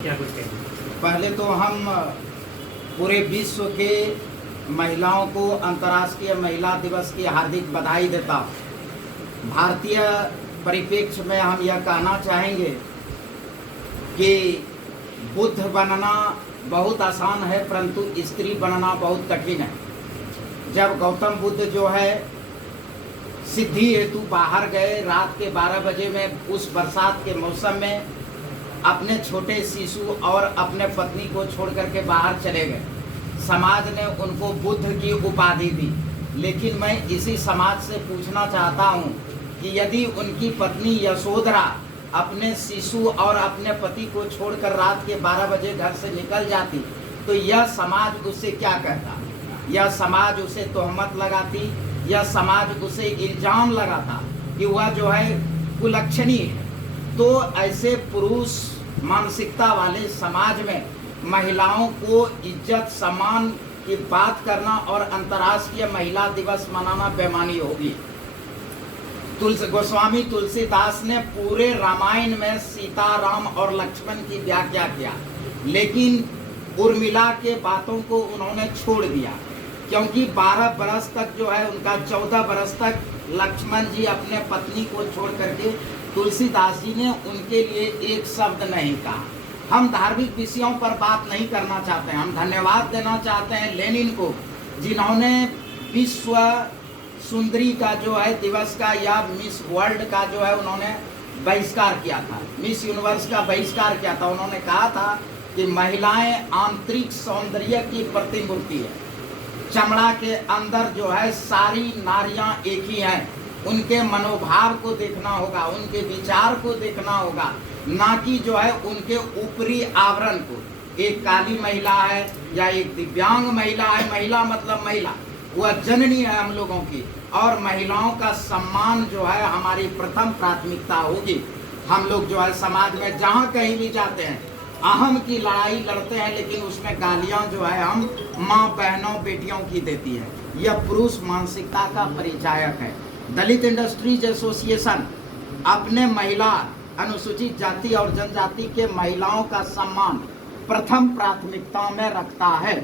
क्या कुछ कहेंगे? पहले तो हम पूरे विश्व के महिलाओं को अंतर्राष्ट्रीय महिला दिवस की हार्दिक बधाई देता हूँ। भारतीय परिप्रेक्ष्य में हम यह कहना चाहेंगे कि बुद्ध बनना बहुत आसान है, परंतु स्त्री बनना बहुत कठिन है। जब गौतम बुद्ध जो है सिद्धि हेतु बाहर गए, रात के 12 बजे में उस बरसात के मौसम में अपने छोटे शिशु और अपने पत्नी को छोड़ करके बाहर चले गए। समाज ने उनको बुद्ध की उपाधि दी, लेकिन मैं इसी समाज से पूछना चाहता हूँ कि यदि उनकी पत्नी यशोधरा अपने शिशु और अपने पति को छोड़कर रात के 12 बजे घर से निकल जाती तो यह समाज उससे क्या कहता? यह समाज उसे तोहमत लगाती, यह समाज उसे इल्जाम लगाता कि वह जो है कुलक्षणी है। तो ऐसे पुरुष मानसिकता वाले समाज में महिलाओं को इज्जत सम्मान की बात करना और अंतर्राष्ट्रीय महिला दिवस मनाना बेईमानी होगी। गोस्वामी तुलसीदास ने पूरे रामायण में सीता, राम और लक्ष्मण की व्याख्या किया, लेकिन उर्मिला के बातों को उन्होंने छोड़ दिया, क्योंकि 12 बरस तक जो है उनका 14 बरस तक लक्ष्मण जी अपने पत्नी को छोड़ करके तुलसीदास जी ने उनके लिए एक शब्द नहीं कहा। हम धार्मिक विषयों पर बात नहीं करना चाहते हैं। हम धन्यवाद देना चाहते हैं लेनिन को, जिन्होंने विश्व सुंदरी का जो है दिवस का या मिस वर्ल्ड का जो है उन्होंने बहिष्कार किया था, मिस यूनिवर्स का बहिष्कार किया था। उन्होंने कहा था कि महिलाएं आंतरिक सौंदर्य की प्रतिमूर्ति है, चमड़ा के अंदर जो है सारी नारियां एक ही हैं। उनके मनोभाव को देखना होगा, उनके विचार को देखना होगा, ना कि जो है उनके ऊपरी आवरण को। एक काली महिला है या एक दिव्यांग महिला है, महिला मतलब महिला, वह जननी है हम लोगों की, और महिलाओं का सम्मान जो है हमारी प्रथम प्राथमिकता होगी। हम लोग जो है समाज में जहाँ कहीं भी जाते हैं अहम की लड़ाई लड़ते हैं, लेकिन उसमें गालियाँ जो है हम माँ बहनों बेटियों की देती है। यह पुरुष मानसिकता का परिचायक है। दलित इंडस्ट्रीज एसोसिएशन अपने महिला, अनुसूचित जाति और जनजाति के महिलाओं का सम्मान प्रथम प्राथमिकता में रखता है।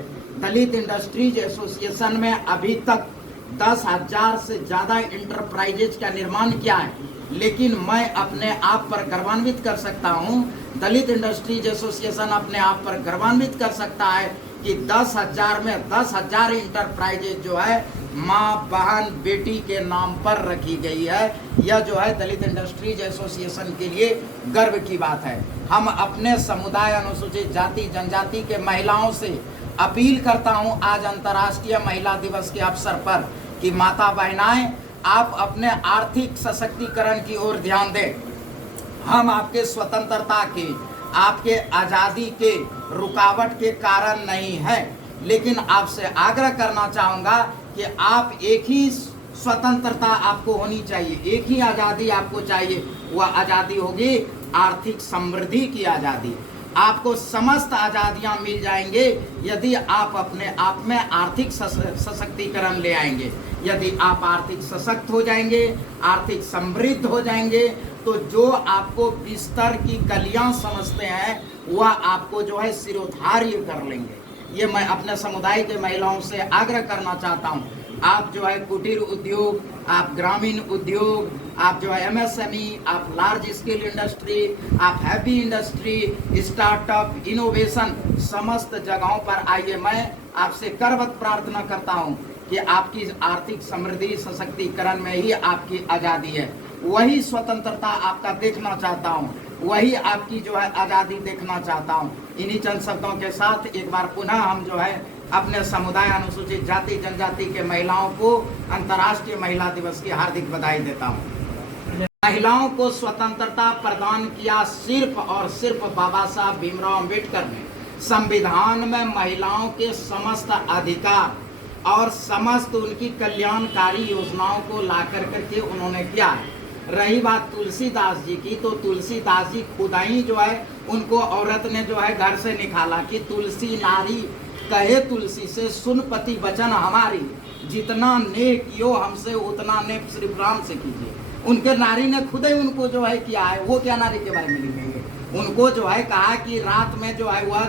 दलित इंडस्ट्रीज एसोसिएशन में अभी तक 10,000 से ज़्यादा इंटरप्राइजेज का निर्माण किया है, लेकिन मैं अपने आप पर गर्वान्वित कर सकता हूँ, दलित इंडस्ट्रीज एसोसिएशन अपने आप पर गर्वान्वित कर सकता है कि 10,000 में 10,000 इंटरप्राइजेज जो है माँ बहन बेटी के नाम पर रखी गई है। यह जो है दलित इंडस्ट्रीज एसोसिएशन के लिए गर्व की बात है। हम अपने समुदाय अनुसूचित जाति जनजाति के महिलाओं से अपील करता हूँ आज अंतर्राष्ट्रीय महिला दिवस के अवसर पर कि माता बहनाएं आप अपने आर्थिक सशक्तिकरण की ओर ध्यान दें। हम आपके स्वतंत्रता के, आपके आज़ादी के रुकावट के कारण नहीं है, लेकिन आपसे आग्रह करना चाहूँगा कि आप एक ही स्वतंत्रता आपको होनी चाहिए, एक ही आज़ादी आपको चाहिए। वह आज़ादी होगी आर्थिक समृद्धि की आज़ादी। आपको समस्त आज़ादियाँ मिल जाएंगे यदि आप अपने आप में आर्थिक सशक्तिकरण ले आएंगे। यदि आप आर्थिक सशक्त हो जाएंगे, आर्थिक समृद्ध हो जाएंगे, तो जो आपको बिस्तर की कलियां समझते हैं वह आपको जो है सिरोधार्य कर लेंगे। ये मैं अपने समुदाय के महिलाओं से आग्रह करना चाहता हूँ। आप जो है कुटीर उद्योग, आप ग्रामीण उद्योग, आप जो है एमएसएमई, आप लार्ज स्केल इंडस्ट्री, आप हैवी इंडस्ट्री, स्टार्टअप, इनोवेशन, समस्त जगहों पर आइए। मैं आपसे करवत प्रार्थना करता हूँ कि आपकी आर्थिक समृद्धि सशक्तिकरण में ही आपकी आज़ादी है। वही स्वतंत्रता आपका देखना चाहता हूँ, वही आपकी जो है आज़ादी देखना चाहता हूँ। इन्हीं चंद शब्दों के साथ एक बार पुनः हम जो है अपने समुदाय अनुसूचित जाति जनजाति के महिलाओं को अंतर्राष्ट्रीय महिला दिवस की हार्दिक बधाई देता हूँ। महिलाओं को स्वतंत्रता प्रदान किया सिर्फ और सिर्फ बाबा साहब भीमराव अम्बेडकर ने। संविधान में महिलाओं के समस्त अधिकार और समस्त उनकी कल्याणकारी योजनाओं को ला करके उन्होंने किया है। रही बात तुलसीदास जी की, तो तुलसीदास जी खुद ही जो है उनको औरत ने जो है घर से निकाला कि तुलसी नारी कहे तुलसी से सुन पति वचन हमारी, जितना नेह कियो हमसे उतना नेह श्री राम से कीजिए। उनके नारी ने खुद ही उनको जो है किया है। वो क्या नारी के बारे में लिखेंगे? उनको जो है कहा कि रात में जो है वह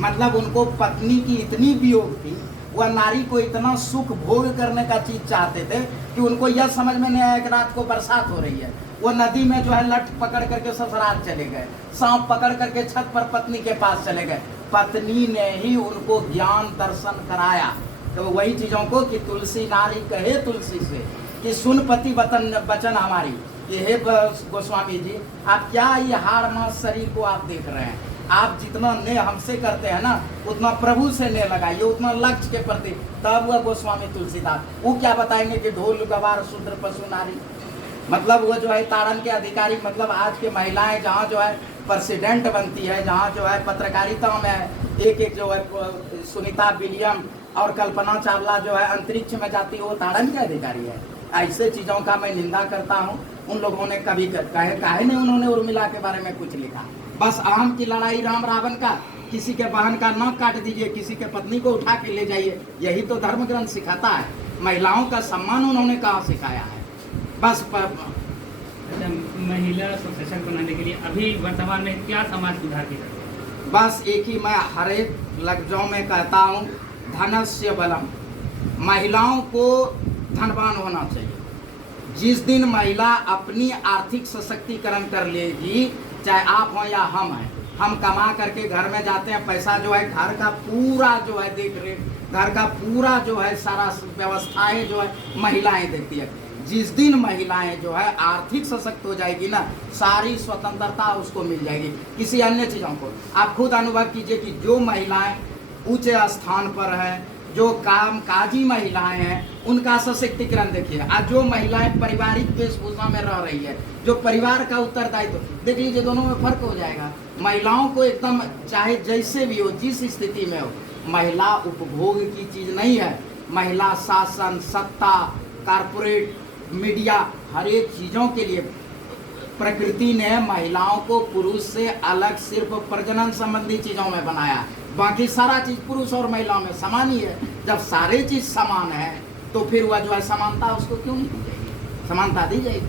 मतलब उनको पत्नी की इतनी वियोग थी, वह नारी को इतना सुख भोग करने का चीज चाहते थे कि उनको यह समझ में नहीं आया कि रात को बरसात हो रही है। वो नदी में जो है लठ पकड़ करके ससुराल चले गए, सांप पकड़ करके छत पर पत्नी के पास चले गए। पत्नी ने ही उनको ज्ञान दर्शन कराया। तो वही चीजों को कि तुलसी नारी कहे तुलसी से कि सुन पति वचन हमारी, कि हे गोस्वामी जी, आप क्या ये हाड़ मांस शरीर को आप देख रहे हैं, आप जितना ने हमसे करते हैं ना उतना प्रभु से ने लगाइए, उतना लक्ष्य के प्रति। तब वह गोस्वामी तुलसीदास वो क्या बताएंगे कि ढोल गवार शूद्र पशु नारी, मतलब वो जो है ताड़न के अधिकारी, मतलब आज के महिलाएं जहाँ जो है प्रेसिडेंट बनती है, जहाँ जो है पत्रकारिता में एक जो है सुनीता विलियम और कल्पना चावला जो है अंतरिक्ष में जाती है, वो ताड़न के अधिकारी है। ऐसे चीज़ों का मैं निंदा करता हूँ। उन लोगों ने कभी काहे नहीं उन्होंने उर्मिला के बारे में कुछ लिखा। बस अहम की लड़ाई राम रावण का, किसी के बहन का नाक काट दीजिए, किसी के पत्नी को उठा के ले जाइए, यही तो धर्म ग्रंथ सिखाता है। महिलाओं का सम्मान उन्होंने कहाँ सिखाया है। बस महिला सशक्त बनाने के लिए अभी वर्तमान में क्या समाज सुधार की जरूरत है? बस एक ही मैं हर एक लफ्जों में कहता हूँ, धनस्य बलम, महिलाओं को धनवान होना चाहिए। जिस दिन महिला अपनी आर्थिक सशक्तिकरण कर लेगी, चाहे आप हो या हम हैं, हम कमा करके घर में जाते हैं, पैसा जो है घर का पूरा जो है देख रेख, घर का पूरा जो है सारा व्यवस्थाएं जो है महिलाएं देखती है। जिस दिन महिलाएं जो है आर्थिक सशक्त हो जाएगी ना, सारी स्वतंत्रता उसको मिल जाएगी। किसी अन्य चीज़ों को आप खुद अनुभव कीजिए कि जो महिलाएं ऊंचे स्थान पर हैं, जो कामकाजी महिलाएं हैं, उनका सशक्तिकरण देखिए। आज जो महिलाएं पारिवारिक वेशभूषा में रह रही है, जो परिवार का उत्तरदायित्व, देख लीजिए दोनों में फर्क हो जाएगा। महिलाओं को एकदम चाहे जैसे भी हो, जिस स्थिति में हो, महिला उपभोग की चीज नहीं है। महिला शासन, सत्ता, कारपोरेट, मीडिया, हर एक चीजों के लिए प्रकृति ने महिलाओं को पुरुष से अलग सिर्फ प्रजनन संबंधी चीजों में बनाया। बाकी सारा चीज पुरुष और महिलाओं में समान ही है। जब सारे चीज समान है तो फिर वह जो है समानता उसको क्यों नहीं दी जाएगी? समानता दी जाएगी।